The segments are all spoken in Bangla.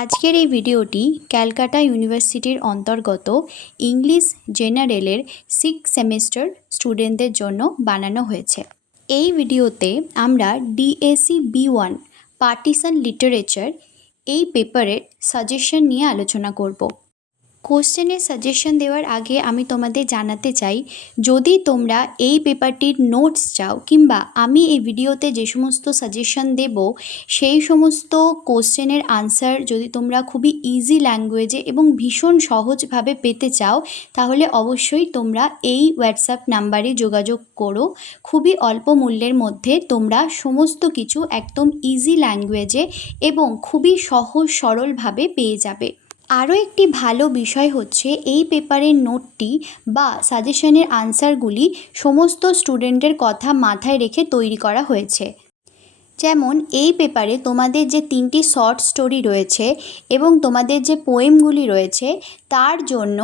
আজকের এই ভিডিওটি ক্যালকাটা ইউনিভার্সিটির অন্তর্গত ইংলিশ জেনারেলের 6th সেমিস্টার স্টুডেন্টদের জন্য বানানো হয়েছে। এই ভিডিওতে আমরা DSE B1 পার্টিশন লিটারেচার এই পেপারের সাজেশন নিয়ে আলোচনা করব। কোশ্চেনের সাজেশন দেওয়ার আগে আমি তোমাদের জানাতে চাই, যদি তোমরা এই পেপারটির নোটস চাও কিংবা আমি এই ভিডিওতে যে সমস্ত সাজেশন দেব সেই সমস্ত কোশ্চেনের আনসার যদি তোমরা খুবই ইজি ল্যাঙ্গুয়েজে এবং ভীষণ সহজভাবে পেতে চাও, তাহলে অবশ্যই তোমরা এই হোয়াটসঅ্যাপ নাম্বারে যোগাযোগ করো। খুবই অল্প মূল্যের মধ্যে তোমরা সমস্ত কিছু একদম ইজি ল্যাঙ্গুয়েজে এবং খুবই সহজ সরলভাবে পেয়ে যাবে। আরও একটি ভালো বিষয় হচ্ছে, এই পেপারের নোটটি বা সাজেশনের আনসারগুলি সমস্ত স্টুডেন্টের কথা মাথায় রেখে তৈরি করা হয়েছে। যেমন এই পেপারে তোমাদের যে 3টি শর্ট স্টোরি রয়েছে এবং তোমাদের যে পোয়েমগুলি রয়েছে, তার জন্য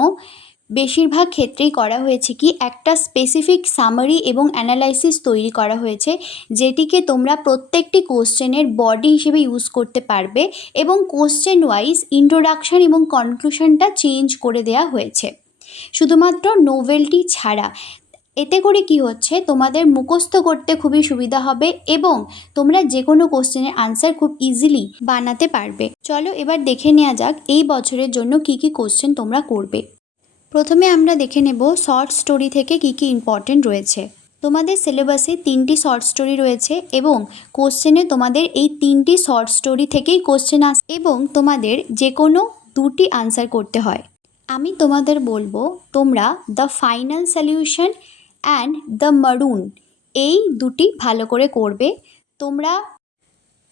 বেশিরভাগ ক্ষেত্রেই করা হয়েছে কি একটা স্পেসিফিক সামারি এবং অ্যানালাইসিস তৈরি করা হয়েছে, যেটিকে তোমরা প্রত্যেকটি কোশ্চেনের বডি হিসেবে ইউজ করতে পারবে এবং কোশ্চেন ওয়াইজ ইন্ট্রোডাকশান এবং কনক্লুশনটা চেঞ্জ করে দেওয়া হয়েছে, শুধুমাত্র নোভেলটি ছাড়া। এতে করে কি হচ্ছে, তোমাদের মুখস্থ করতে খুবই সুবিধা হবে এবং তোমরা যে কোনো কোশ্চেনের আনসার খুব ইজিলি বানাতে পারবে। চলো এবার দেখে নেওয়া যাক এই বছরের জন্য কি কি কোশ্চেন তোমরা করবে। প্রথমে আমরা দেখে নেব শর্ট স্টোরি থেকে কি কি ইম্পর্টেন্ট রয়েছে। তোমাদের সিলেবাসে 3টি শর্ট স্টোরি রয়েছে এবং কোশ্চেনে তোমাদের এই 3টি শর্ট স্টোরি থেকেই কোশ্চেন আসে এবং তোমাদের যে কোনো 2টি আনসার করতে হয়। আমি তোমাদের বলবো তোমরা the final solution and the মারুন এই দুটি ভালো করে করবে। তোমরা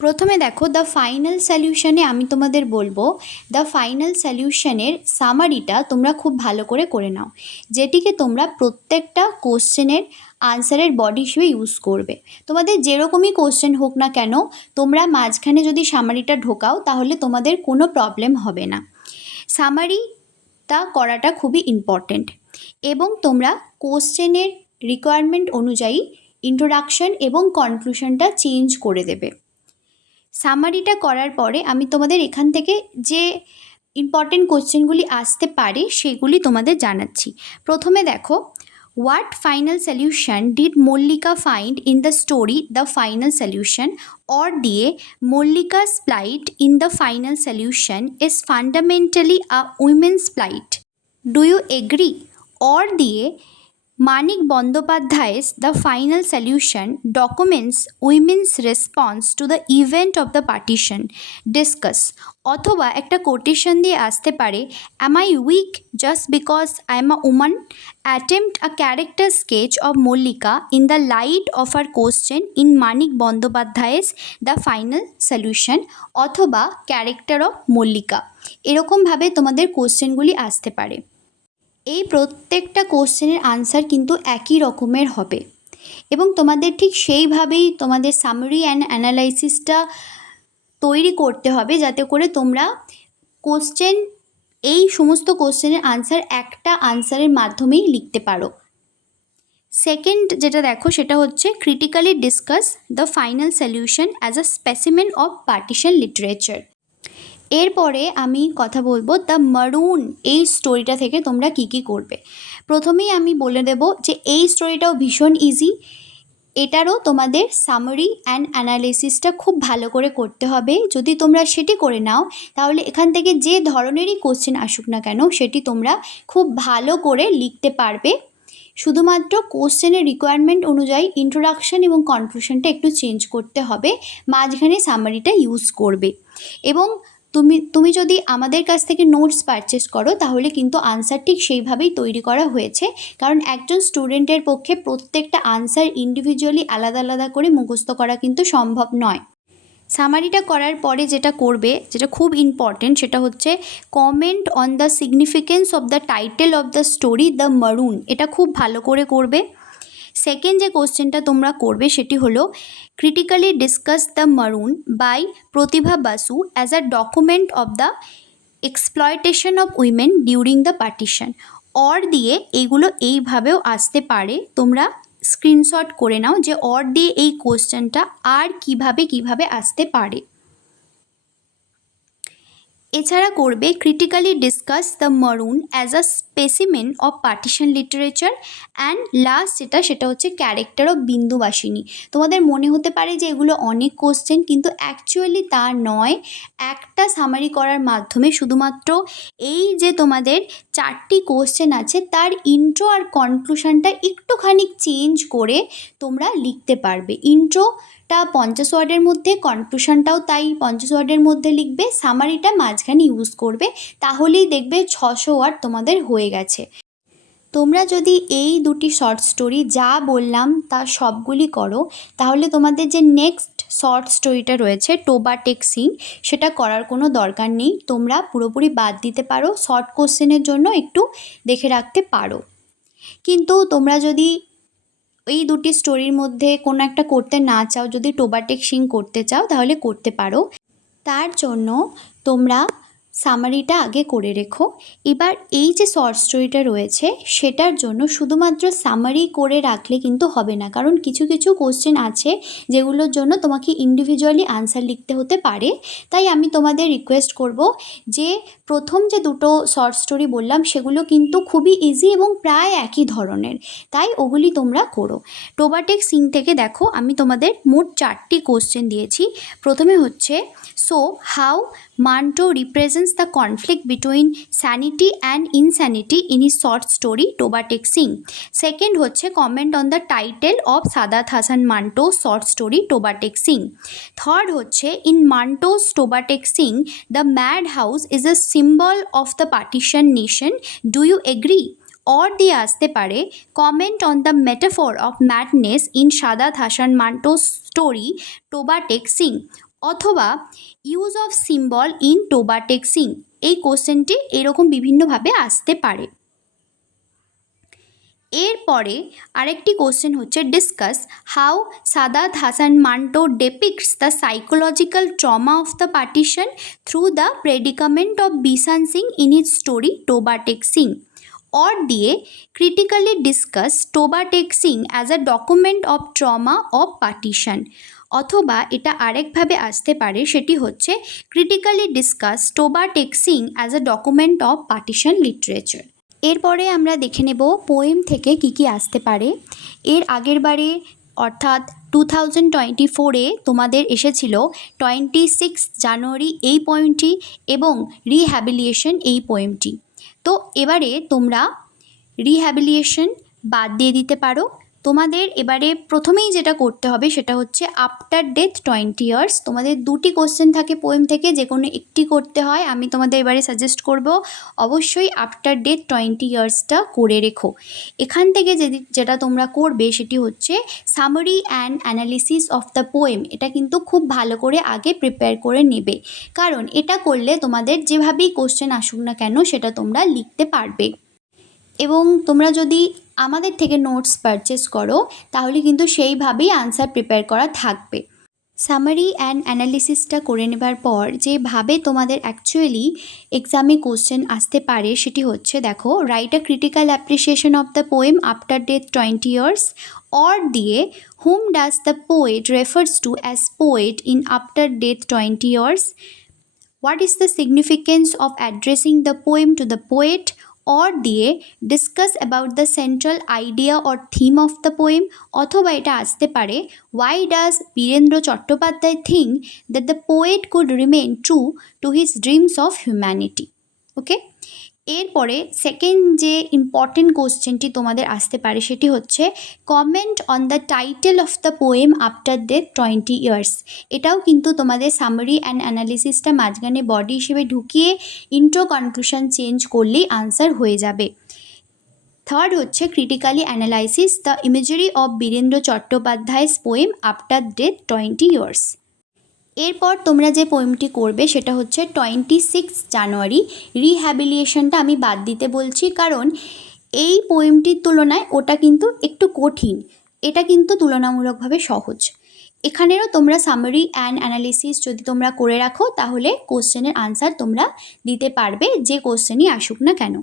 প্রথমে দেখো দ্য ফাইনাল সলিউশনে আমি তোমাদের বলবো দ্য ফাইনাল সলিউশনের সামারিটা তোমরা খুব ভালো করে নাও, যেটিকে তোমরা প্রত্যেকটা কোশ্চেনের আনসারের বডি হিসেবে ইউজ করবে। তোমাদের যেরকমই কোশ্চেন হোক না কেন, তোমরা মাঝখানে যদি সামারিটা ঢোকাও তাহলে তোমাদের কোনো প্রবলেম হবে না। সামারিটা করাটা খুবই ইম্পর্টেন্ট এবং তোমরা কোশ্চেনের রিকোয়ারমেন্ট অনুযায়ী ইন্ট্রোডাকশন এবং কনক্লুশনটা চেঞ্জ করে দেবে। সামারিটা করার পরে আমি তোমাদের এখান থেকে যে ইম্পর্টেন্ট কোশ্চেনগুলি আসতে পারে সেগুলি তোমাদের জানাচ্ছি। প্রথমে দেখো, what final solution did Mallika find in the story the final solution, or দিয়ে Mallika's plight in the final solution is fundamentally a women's plight, do you agree? Or দিয়ে Manik বন্দ্যোপাধ্যায়'s The Final Solution documents women's response to the event of the partition, discuss। অথবা একটা কোটেশন দিয়ে আসতে পারে, am I weak just because I am a woman? Attempt a character sketch of Mollika in the light of her question in Manik Bandyopadhyay's The Final Solution, অথবা ক্যারেক্টার অফ মল্লিকা। এরকমভাবে তোমাদের কোশ্চেনগুলি আসতে পারে। এই প্রত্যেকটা কোশ্চেনের আনসার কিন্তু একই রকমের হবে এবং তোমাদের ঠিক সেইভাবেই তোমাদের সামারি অ্যান্ড অ্যানালাইসিসটা তৈরি করতে হবে, যাতে করে তোমরা কোশ্চেন এই সমস্ত কোশ্চেনের আনসার একটা আনসারের মাধ্যমেই লিখতে পারো। সেকেন্ড যেটা দেখো সেটা হচ্ছে critically discuss the final solution as a specimen of partition literature. এরপরে আমি কথা বলবো দ্য মারুন এই স্টোরিটা থেকে তোমরা কি কি করবে। প্রথমেই আমি বলে দেব যে এই স্টোরিটাও ভীষণ ইজি, এটারও তোমাদের সামারি অ্যান্ড অ্যানালিসিসটা খুব ভালো করে করতে হবে। যদি তোমরা সেটি করে নাও তাহলে এখান থেকে যে ধরনেরই কোশ্চেন আসুক না কেন সেটি তোমরা খুব ভালো করে লিখতে পারবে। শুধুমাত্র কোশ্চেনের রিকোয়ারমেন্ট অনুযায়ী ইন্ট্রোডাকশন এবং কনক্লুশনটা একটু চেঞ্জ করতে হবে, মাঝখানে সামারিটা ইউজ করবে। এবং তুমি যদি আমাদের কাছ থেকে নোটস পারচেস করো তাহলে কিন্তু আনসার ঠিক সেইভাবেই তৈরি করা হয়েছে, কারণ একজন স্টুডেন্টের পক্ষে প্রত্যেকটা আনসার ইন্ডিভিজুয়ালি আলাদা আলাদা করে মুখস্থ করা কিন্তু সম্ভব নয়। সামারিটা করার পরে যেটা করবে, যেটা খুব ইম্পর্টেন্ট, সেটা হচ্ছে comment on the significance of the title of the story the মারুন, এটা খুব ভালো করে করবে। সেকেন্ড যে কোশ্চেনটা তোমরা করবে সেটি হলো critically discuss the Marooned by Pratibha Basu as a document of the exploitation of women during the partition. অর দিয়ে এইগুলো এইভাবেও আসতে পারে, তোমরা স্ক্রিনশট করে নাও যে অর দিয়ে এই কোশ্চেনটা আর কিভাবে আসতে পারে। এছাড়া করবে ক্রিটিক্যালি ডিসকাস দ্য মারুন as a specimen of partition literature and last সেটা হচ্ছে ক্যারেক্টার অফ বিন্দুবাসিনী। তোমাদের মনে হতে পারে যে এগুলো অনেক কোশ্চেন, কিন্তু অ্যাকচুয়ালি তা নয়। একটা সামারি করার মাধ্যমে শুধুমাত্র এই যে তোমাদের 4টি কোশ্চেন আছে তার ইন্ট্রো আর কনক্লুশনটা একটুখানি চেঞ্জ করে তোমরা লিখতে পারবে। ইন্ট্রোটা 50 ওয়ার্ডের মধ্যে, কনক্লুশনটাও তাই 50 ওয়ার্ডের মধ্যে লিখবে, সামারিটা মাঝখানে ইউজ করবে, তাহলেই দেখবে 600 ওয়ার্ড তোমাদের হয়ে গেছে। তোমরা যদি এই দুটি শর্ট স্টোরি যা বললাম তা সবগুলি করো, তাহলে তোমাদের যে নেক্সট শর্ট স্টোরিটা রয়েছে টোবা টেক্সিং, সেটা করার কোনো দরকার নেই। তোমরা পুরোপুরি বাদ দিতে পারো, শর্ট কোশ্চেনের জন্য একটু দেখে রাখতে পারো। কিন্তু তোমরা যদি এই দুটি স্টোরির মধ্যে কোনো একটা করতে না চাও, যদি টোবা টেক্সিং করতে চাও তাহলে করতে পারো। তার জন্য তোমরা সামারিটা আগে করে রেখো। এবার এই যে শর্ট স্টোরিটা রয়েছে সেটার জন্য শুধুমাত্র সামারি করে রাখলে কিন্তু হবে না, কারণ কিছু কিছু কোশ্চেন আছে যেগুলোর জন্য তোমাকে ইন্ডিভিজুয়ালি আনসার লিখতে হতে পারে। তাই আমি তোমাদের রিকোয়েস্ট করব যে প্রথম যে দুটো শর্ট স্টোরি বললাম সেগুলো কিন্তু খুবই ইজি এবং প্রায় একই ধরনের, তাই ওগুলি তোমরা করো। টোবা টেক্সিং থেকে দেখো আমি তোমাদের মোট 4টি কোশ্চেন দিয়েছি। প্রথমে হচ্ছে so how Manto represents the conflict between sanity and insanity in his short story Toba Tek-Sing. Second হচ্ছে comment on the title of Sadat Hasan Manto's short story Toba Tek-Sing. Third হচ্ছে in Manto's Toba Tek-Sing, the madhouse is a symbol of the partition nation. Do you agree? or দিয়ে আসতে পারে comment on the metaphor of madness in Sadat Hasan Manto's story Toba Tek-Sing, অথবা use of symbol in টোবা texting. এই কোশ্চেনটি এরকম বিভিন্নভাবে আসতে পারে। এরপরে আরেকটি কোশ্চেন হচ্ছে discuss how Saadat Hasan Manto ডেপিক্টস the psychological trauma of the partition through the প্রেডিকামেন্ট of Bishan Singh in is story টোবা texting. or দিয়ে critically discuss টোবা texting as a document of trauma of partition, অথবা এটা আরেকভাবে আসতে পারে, সেটি হচ্ছে critically discuss টোবা texting as a document of partition literature. এরপরে আমরা দেখে নেব পোয়েম থেকে কি কি আসতে পারে। এর আগের বারে অর্থাৎ 2024-এ তোমাদের এসেছিল 26 জানুয়ারি এই পোয়েমটি এবং রিহ্যাবিলিয়েশন এই পোয়েমটি। তো এবারে তোমরা রিহ্যাবিলিয়েশন বাদ দিয়ে দিতে পারো। তোমাদের এবারে প্রথমেই যেটা করতে হবে সেটা হচ্ছে আফটার ডেথ 20 ইয়ার্স। তোমাদের দুটি কোশ্চেন থাকে পোয়েম থেকে, যে কোনো একটি করতে হয়। আমি তোমাদের এবারে সাজেস্ট করব অবশ্যই আফটার ডেথ 20 ইয়ার্সটা করে রেখো। এখান থেকে যেটা তোমরা করবে সেটি হচ্ছে summary and analysis of the poem. এটা কিন্তু খুব ভালো করে আগে প্রিপেয়ার করে নেবে, কারণ এটা করলে তোমাদের যেভাবেই কোশ্চেন আসুক না কেন সেটা তোমরা লিখতে পারবে। এবং তোমরা যদি আমাদের থেকে নোটস পারচেস করো তাহলে কিন্তু সেইভাবেই আনসার প্রিপেয়ার করা থাকবে। সামারি অ্যান্ড অ্যানালিসিসটা করে নেবার পর যেভাবে তোমাদের অ্যাকচুয়ালি এক্সামে কোশ্চেন আসতে পারে সেটি হচ্ছে, দেখো, write a critical appreciation of the poem after death 20 years, or দিয়ে whom does the poet refers to as poet in after death 20 years, what is the significance of addressing the poem to the poet, or দিয়ে discuss about the central idea or theme of the poem, অথবা এটা আসতে পারে why does Virender Chattopadhyay think that the poet could remain true to his dreams of humanity. ওকে, এরপরে সেকেন্ড যে ইম্পর্টেন্ট কোশ্চেনটি তোমাদের আসতে পারে সেটি হচ্ছে comment on the title of the poem after death 20 years. এটাও কিন্তু তোমাদের সামারি অ্যান্ড অ্যানালিসিসটা মাঝখানে বডি হিসেবে ঢুকিয়ে ইন্ট্রো কনক্লুশন চেঞ্জ করলেই আনসার হয়ে যাবে। থার্ড হচ্ছে critically analysis the imagery of Birendra Chattopadhyay's poem after death 20 years. এরপর তোমরা যে পোয়েমটি করবে সেটা হচ্ছে 26 জানুয়ারি। রিহ্যাবিলিয়েশনটা আমি বাদ দিতে বলছি, কারণ এই পোয়েমটির তুলনায় ওটা কিন্তু একটু কঠিন, এটা কিন্তু তুলনামূলকভাবে সহজ। এখানেরও তোমরা সামারি অ্যান্ড অ্যানালিসিস যদি তোমরা করে রাখো তাহলে কোশ্চেনের আনসার তোমরা দিতে পারবে, যে কোশ্চেনই আসুক না কেন।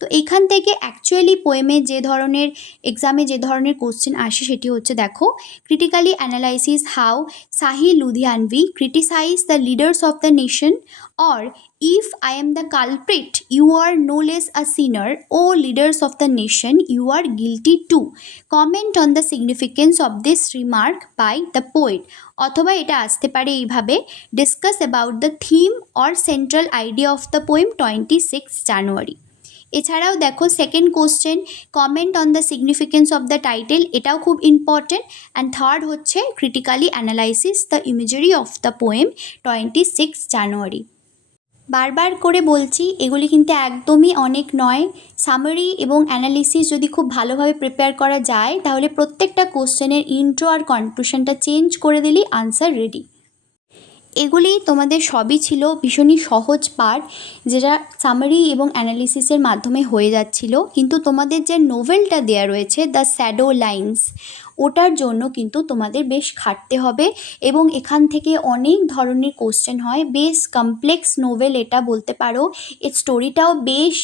তো এইখান থেকে অ্যাকচুয়ালি পোয়েমে যে ধরনের এক্সামে যে ধরনের কোশ্চেন আসে সেটি হচ্ছে, দেখো, critically analysis how Sahir Ludhianvi criticise the leaders of the nation, or if I am the culprit, you are no less a sinner, O leaders of the nation, you are guilty too. Comment on the significance of this remark by the poet. অথবা এটা আসতে পারে এইভাবে, discuss about the theme or central idea of the poem 26 January. এছাড়াও দেখো second question, comment on the significance of the title, এটাও খুব ইম্পর্টেন্ট। অ্যান্ড থার্ড হচ্ছে critically analysis the imagery of the poem 26 জানুয়ারি। বারবার করে বলছি এগুলি কিন্তু একদমই অনেক নয়। সামারি এবং অ্যানালিসিস যদি খুব ভালোভাবে প্রিপেয়ার করা যায় তাহলে প্রত্যেকটা কোশ্চেনের ইন্ট্রো আর কনক্লুশনটা চেঞ্জ করে দিলেই আনসার রেডি। এগুলি তোমাদের সবই ছিল ভীষণই সহজ পার্ট, যেটা সামারি এবং অ্যানালিসিসের মাধ্যমে হয়ে যাচ্ছিল। কিন্তু তোমাদের যে নোভেলটা দেওয়া রয়েছে দ্য শ্যাডো লাইন্স, ওটার জন্য কিন্তু তোমাদের বেশ খাটতে হবে এবং এখান থেকে অনেক ধরনের কোশ্চেন হয়। বেশ কমপ্লেক্স নোভেল এটা বলতে পারো, এর স্টোরিটাও বেশ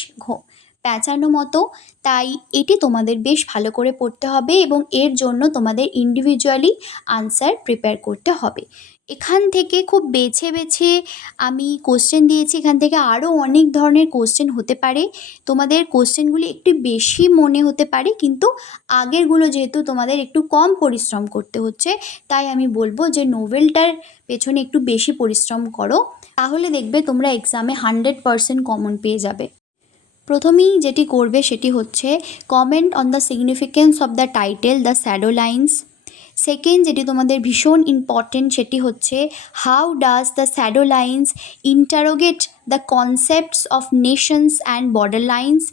প্যাঁচানো মতো, তাই এটি তোমাদের বেশ ভালো করে পড়তে হবে এবং এর জন্য তোমাদের ইন্ডিভিজুয়ালি আনসার প্রিপেয়ার করতে হবে। এখান থেকে খুব বেছে বেছে আমি কোশ্চেন দিয়েছি, এখান থেকে আরও অনেক ধরনের কোশ্চেন হতে পারে। তোমাদের কোশ্চেনগুলি একটু বেশি মনে হতে পারে, কিন্তু আগেরগুলো যেহেতু তোমাদের একটু কম পরিশ্রম করতে হচ্ছে, তাই আমি বলবো যে নোভেলটার পেছনে একটু বেশি পরিশ্রম করো, তাহলে দেখবে তোমরা এক্সামে 100% কমন পেয়ে যাবে। প্রথমেই যেটি করবে সেটি হচ্ছে comment on the significance of the title the shadow lines. Second যেটি তোমাদের ভীষণ ইম্পর্টেন্ট সেটি হচ্ছে how does the shadow lines interrogate the concepts of nations and border lines.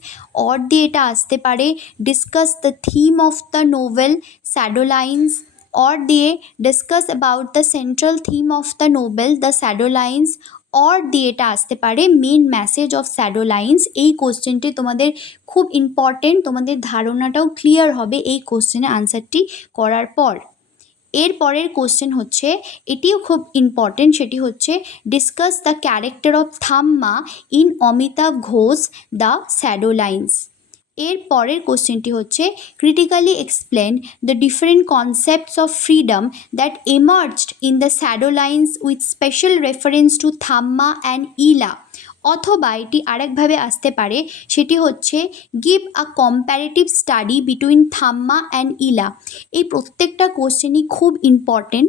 Or দিয়ে এটা আসতে পারে discuss the theme of the novel shadow lines. Or দিয়ে discuss about the central theme of the novel the shadow lines. Or দিয়ে এটা আসতে পারে main message of shadow lines. এই কোশ্চেনটি তোমাদের খুব ইম্পর্টেন্ট, তোমাদের ধারণাটাও ক্লিয়ার হবে এই কোশ্চেনের আনসারটি করার পর। এর পরের কোশ্চেন হচ্ছে, এটিও খুব ইম্পর্টেন্ট, সেটি হচ্ছে discuss the character of Thamma in Amitav Ghosh the shadow Lines. এর পরের কোশ্চেনটি হচ্ছে critically explain the different concepts of freedom that emerged in the shadow Lines with special reference to Thamma and Ila. অথবা এটি আরেকভাবে আসতে পারে, সেটি হচ্ছে give a comparative study between Thamma and Ila. এই প্রত্যেকটা কোশ্চেনই খুব ইম্পর্টেন্ট।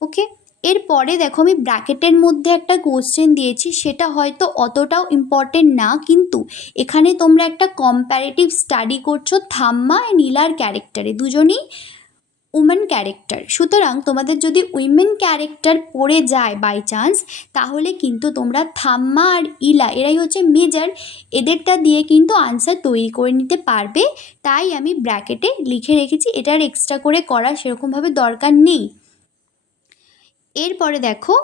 ওকে, এরপরে দেখো আমি ব্র্যাকেটের মধ্যে একটা কোশ্চেন দিয়েছি, সেটা হয়তো অতটাও ইম্পর্টেন্ট না, কিন্তু এখানে তোমরা একটা কম্প্যারেটিভ স্টাডি করছো থাম্মা অ্যান্ড ইলার ক্যারেক্টারে, দুজনেই উমেন ক্যারেক্টার। সুতরাং তোমাদের যদি উইমেন ক্যারেক্টার পড়ে যায় বাই চান্স, তাহলে কিন্তু তোমরা থাম্মা আর ইলা এরাই হচ্ছে মেজর, এদেরটা দিয়ে কিন্তু আনসার তৈরি করে নিতে পারবে। তাই আমি ব্র্যাকেটে লিখে রেখেছি, এটার এক্সট্রা করে করা সেরকমভাবে দরকার নেই। এরপরে দেখো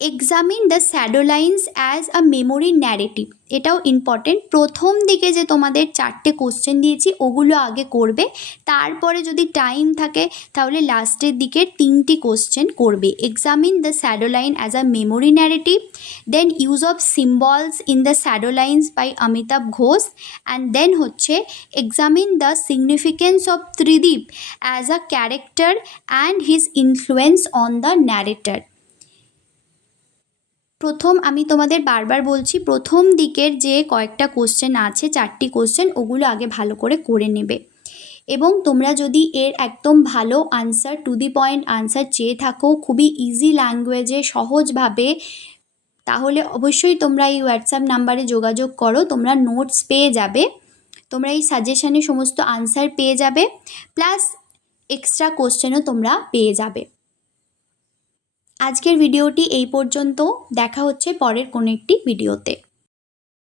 examine the shadow Lines as a memory narrative, এটাও ইম্পর্টেন্ট। প্রথম দিকে যে তোমাদের 4টে কোশ্চেন দিয়েছি ওগুলো আগে করবে, তারপরে যদি টাইম থাকে তাহলে লাস্টের দিকের 3টি কোশ্চেন করবে। Examine the shadow line as a memory narrative, then use of symbols in the shadow lines by Amitav Ghosh, and then হচ্ছে examine the significance of Tridip as a character and his influence on the narrator. প্রথম আমি তোমাদের বারবার বলছি, প্রথম দিকের যে কয়েকটা কোশ্চেন আছে 4টি কোশ্চেন, ওগুলো আগে ভালো করে নেবে। এবং তোমরা যদি এর একদম ভালো answer, to the point answer চেয়ে থাকো খুবই ইজি ল্যাঙ্গুয়েজে সহজভাবে, তাহলে অবশ্যই তোমরা এই হোয়াটসঅ্যাপ নাম্বারে যোগাযোগ করো, তোমরা নোটস পেয়ে যাবে, তোমরা এই সাজেশানে সমস্ত আনসার পেয়ে যাবে, প্লাস এক্সট্রা কোশ্চেনও তোমরা পেয়ে যাবে। আজকের ভিডিওটি এই পর্যন্ত, দেখা হচ্ছে পরের কোনো একটি ভিডিওতে।